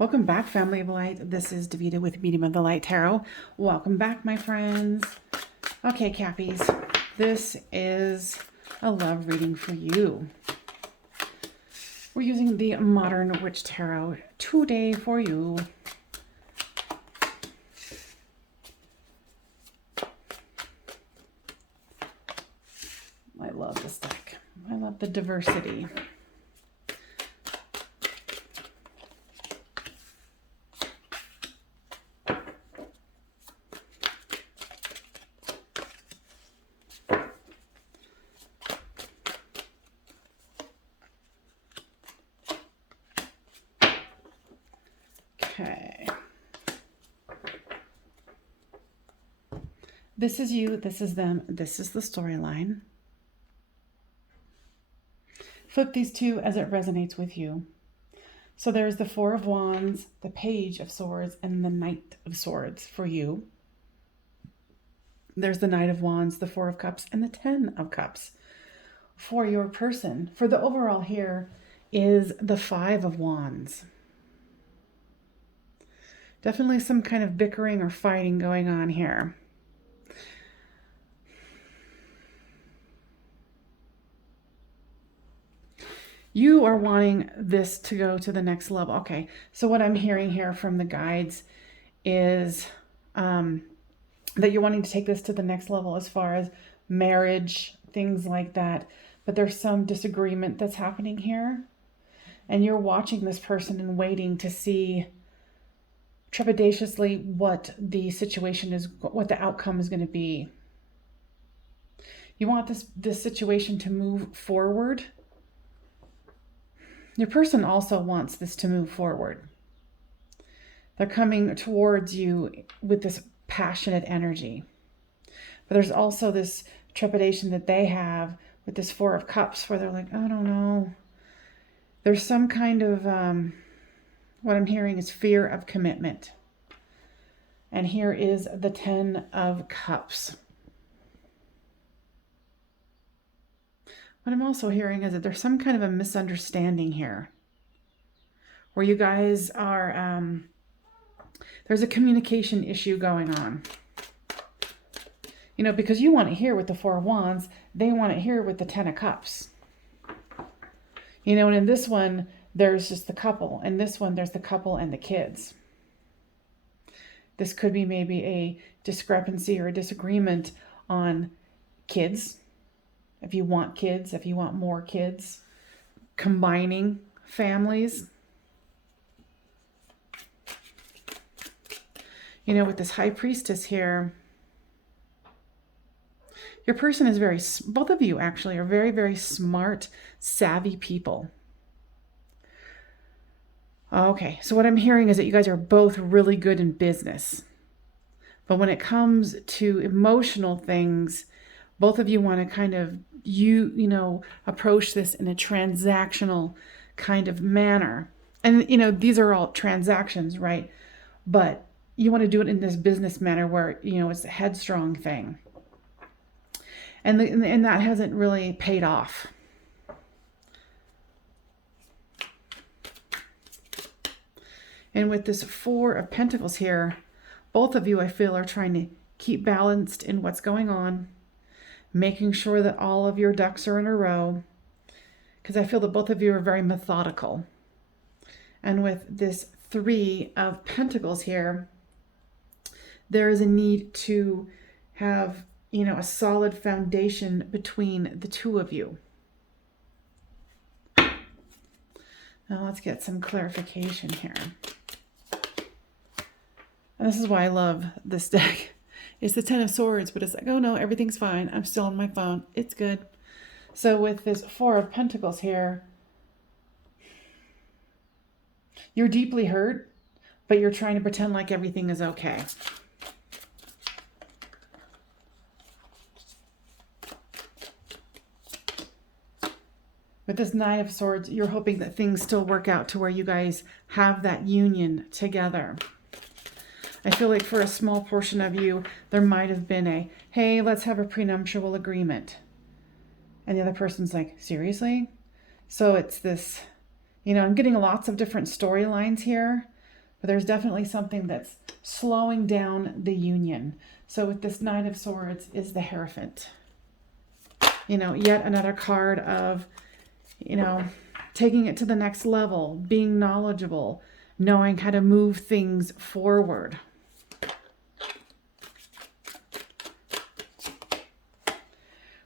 Welcome back, family of light. This is Davida with Medium of the Light Tarot. Welcome back, my friends. Okay, Cappies, this is a love reading for you. We're using the Modern Witch Tarot today for you. I love this deck. I love the diversity. Okay. This is you, this is them, this is the storyline. Flip these two as it resonates with you. So there's the Four of Wands, the Page of Swords, and the Knight of Swords for you. There's the Knight of Wands, the Four of Cups, and the Ten of Cups for your person. For the overall here is the Five of Wands. Definitely some kind of bickering or fighting going on here. You are wanting this to go to the next level. Okay, so what I'm hearing here from the guides is that you're wanting to take this to the next level as far as marriage, things like that. But there's some disagreement that's happening here. And you're watching this person and waiting to see trepidatiously what the situation is, what the outcome is going to be. You want this situation to move forward. Your person also wants this to move forward. They're coming towards you with this passionate energy. But there's also this trepidation that they have with this Four of Cups where they're like, I don't know. There's some kind of, what I'm hearing is fear of commitment. And here is the Ten of Cups. What I'm also hearing is that there's some kind of a misunderstanding here where you guys are, there's a communication issue going on. You know, because you want it here with the Four of Wands, they want it here with the Ten of Cups. You know, and in this one, there's just the couple. In this one, there's the couple and the kids. This could be maybe a discrepancy or a disagreement on kids. If you want kids, if you want more kids, combining families. You know, with this High Priestess here, your person is both of you actually are very, very smart, savvy people. Okay, so what I'm hearing is that you guys are both really good in business. But when it comes to emotional things, both of you want to kind of, you know, approach this in a transactional kind of manner. And, you know, these are all transactions, right? But you want to do it in this business manner where, you know, it's a headstrong thing. And that hasn't really paid off. And with this Four of Pentacles here, both of you, I feel, are trying to keep balanced in what's going on, making sure that all of your ducks are in a row, because I feel that both of you are very methodical. And with this Three of Pentacles here, there is a need to have, you know, a solid foundation between the two of you. Now let's get some clarification here. And this is why I love this deck. It's the Ten of Swords, but it's like, oh no, everything's fine. I'm still on my phone. It's good. So with this Four of Pentacles here, you're deeply hurt, but you're trying to pretend like everything is okay. With this Nine of Swords, you're hoping that things still work out to where you guys have that union together. I feel like for a small portion of you, there might have been a, hey, let's have a prenuptial agreement. And the other person's like, seriously? So it's this, you know, I'm getting lots of different storylines here. But there's definitely something that's slowing down the union. So with this Knight of Swords is the Hierophant. You know, yet another card of, you know, taking it to the next level, being knowledgeable, knowing how to move things forward.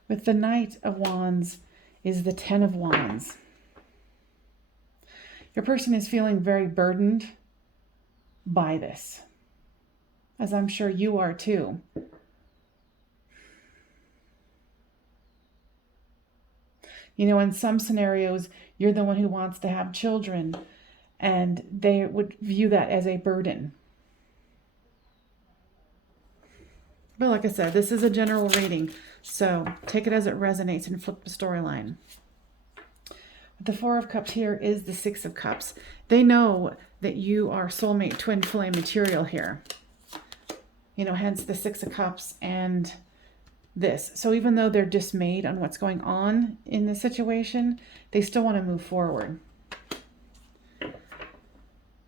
With the Knight of Wands is the Ten of Wands. Your person is feeling very burdened by this, as I'm sure you are too. You know, in some scenarios, you're the one who wants to have children, and they would view that as a burden. But like I said, this is a general reading, so take it as it resonates and flip the storyline. The Four of Cups here is the Six of Cups. They know that you are soulmate twin flame material here. You know, hence the Six of Cups and this. So even though they're dismayed on what's going on in the situation, they still want to move forward.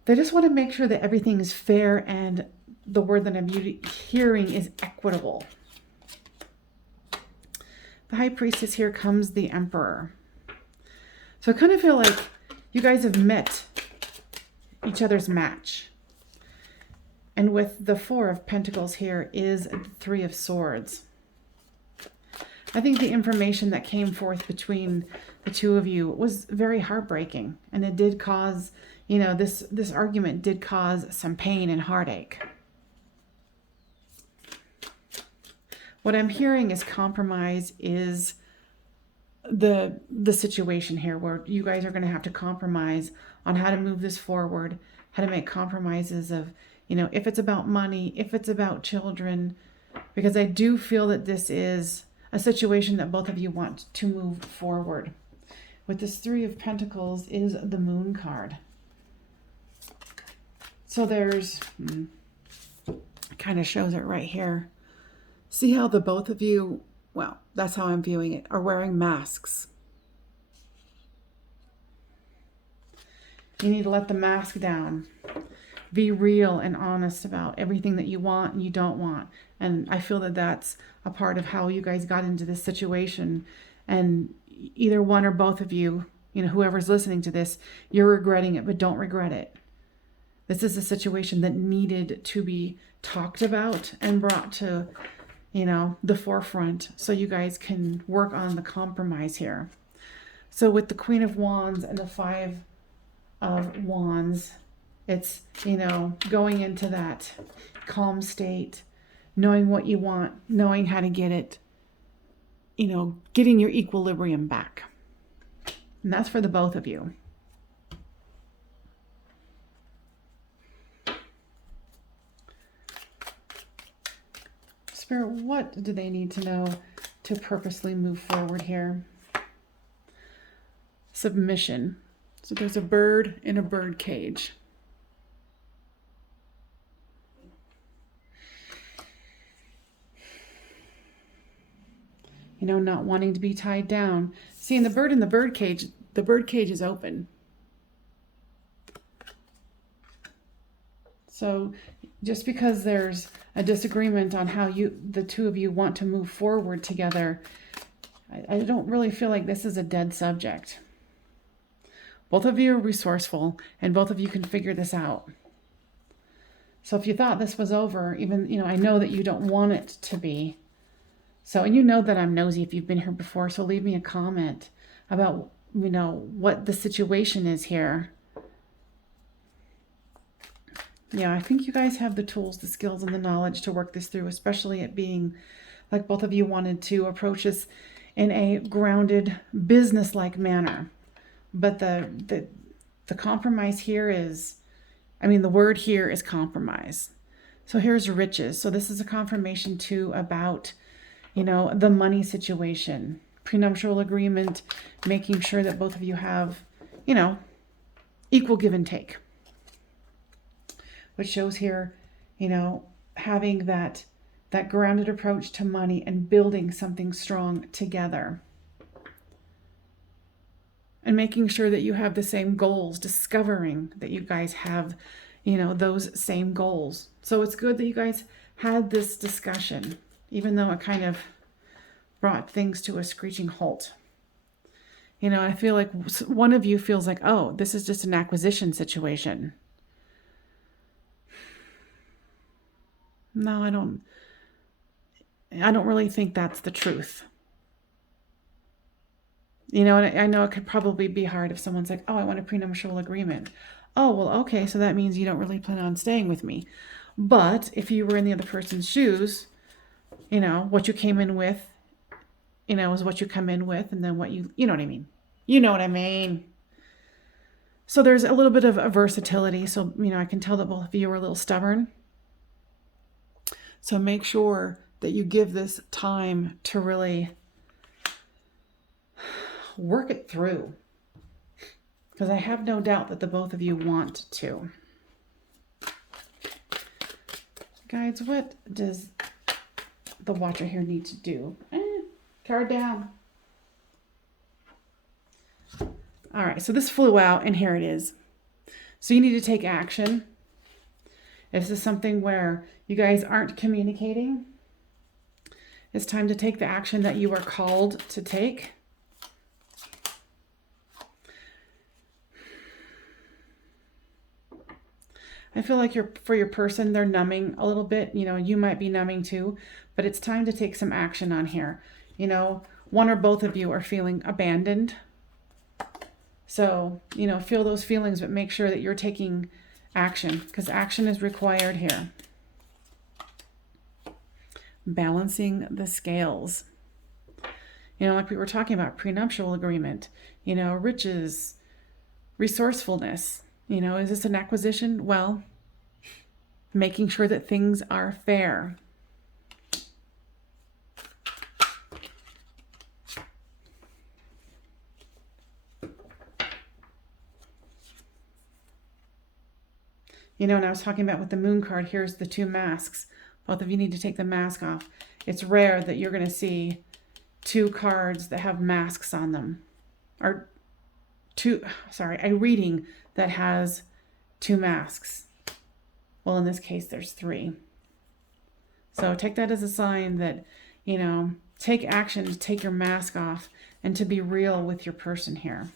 They just want to make sure that everything is fair, and the word that I'm hearing is equitable. The High Priestess, here comes the Emperor. So I kind of feel like you guys have met each other's match. And with the Four of Pentacles here is the Three of Swords. I think the information that came forth between the two of you was very heartbreaking. And it did cause, you know, this argument did cause some pain and heartache. What I'm hearing is compromise is the situation here, where you guys are going to have to compromise on how to move this forward, how to make compromises of, you know, if it's about money, if it's about children, because I do feel that this is a situation that both of you want to move forward. With this Three of Pentacles is the Moon card. So there's, kind of shows it right here. See how the both of you, well, that's how I'm viewing it, are wearing masks. You need to let the mask down. Be real and honest about everything that you want and you don't want. And I feel that that's a part of how you guys got into this situation. And either one or both of you, you know, whoever's listening to this, you're regretting it, but don't regret it. This is a situation that needed to be talked about and brought to, you know, the forefront, so you guys can work on the compromise here. So with the Queen of Wands and the Five of Wands, it's, you know, going into that calm state, knowing what you want, knowing how to get it, you know, getting your equilibrium back. And that's for the both of you. Spirit, what do they need to know to purposely move forward here? Submission. So there's a bird in a bird cage. You know, not wanting to be tied down. Seeing the bird in the bird cage is open. So just because there's a disagreement on how the two of you want to move forward together, I don't really feel like this is a dead subject. Both of you are resourceful, and both of you can figure this out. So if you thought this was over, even, you know, I know that you don't want it to be. So, and you know that I'm nosy if you've been here before, so leave me a comment about, you know, what the situation is here. Yeah, I think you guys have the tools, the skills, and the knowledge to work this through, especially it being like both of you wanted to approach this in a grounded, business-like manner. But the compromise here is, I mean, the word here is compromise. So here's riches. So this is a confirmation too about, you know, the money situation, prenuptial agreement, making sure that both of you have, you know, equal give and take. Which shows here, you know, having that grounded approach to money and building something strong together. And making sure that you have the same goals, discovering that you guys have, you know, those same goals. So it's good that you guys had this discussion, even though it kind of brought things to a screeching halt. You know, I feel like one of you feels like, oh, this is just an acquisition situation. No, I don't really think that's the truth. You know, and I know it could probably be hard if someone's like, oh, I want a prenuptial agreement. Oh, well, okay, so that means you don't really plan on staying with me. But if you were in the other person's shoes, you know, what you came in with, you know, is what you come in with, and then what you know what I mean. You know what I mean. So there's a little bit of a versatility. So, you know, I can tell that both of you are a little stubborn. So make sure that you give this time to really work it through. Because I have no doubt that the both of you want to. Guides, what does the watcher here need to do? Card down. All right, so this flew out, and here it is. So you need to take action. If this is something where you guys aren't communicating, it's time to take the action that you are called to take. I feel like for your person, they're numbing a little bit. You know, you might be numbing too, but it's time to take some action on here. You know, one or both of you are feeling abandoned. So, you know, feel those feelings, but make sure that you're taking action, because action is required here. Balancing the scales. You know, like we were talking about, prenuptial agreement, you know, riches, resourcefulness. You know, is this an acquisition? Well, making sure that things are fair. You know, and I was talking about with the moon card, here's the two masks. Both of you need to take the mask off. It's rare that you're going to see two cards that have masks on them. Or a reading that has two masks. Well, in this case, there's three. So take that as a sign that, you know, take action to take your mask off and to be real with your person here.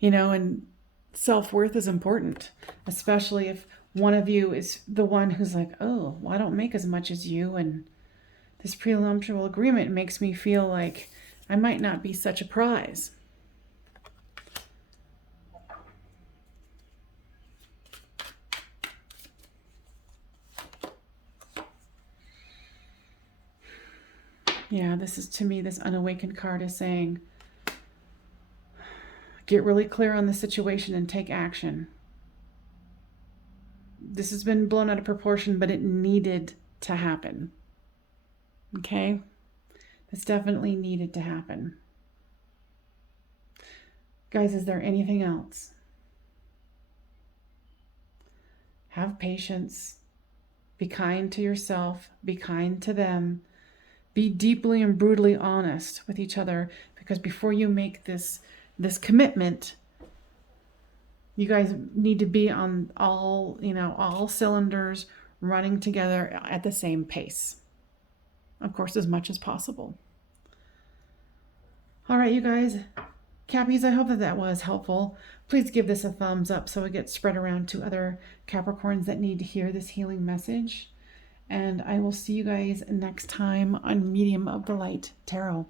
You know, and self-worth is important, especially if one of you is the one who's like, oh, well, I don't make as much as you, and this prenuptial agreement makes me feel like I might not be such a prize. Yeah, this is, to me, this unawakened card is saying, get really clear on the situation and take action. This has been blown out of proportion, but it needed to happen. Okay? This definitely needed to happen. Guys, is there anything else? Have patience. Be kind to yourself. Be kind to them. Be deeply and brutally honest with each other, because before you make this commitment, you guys need to be on all cylinders running together at the same pace. Of course, as much as possible. All right, you guys, Cappies, I hope that was helpful. Please give this a thumbs up so it gets spread around to other Capricorns that need to hear this healing message. And I will see you guys next time on Medium of the Light Tarot.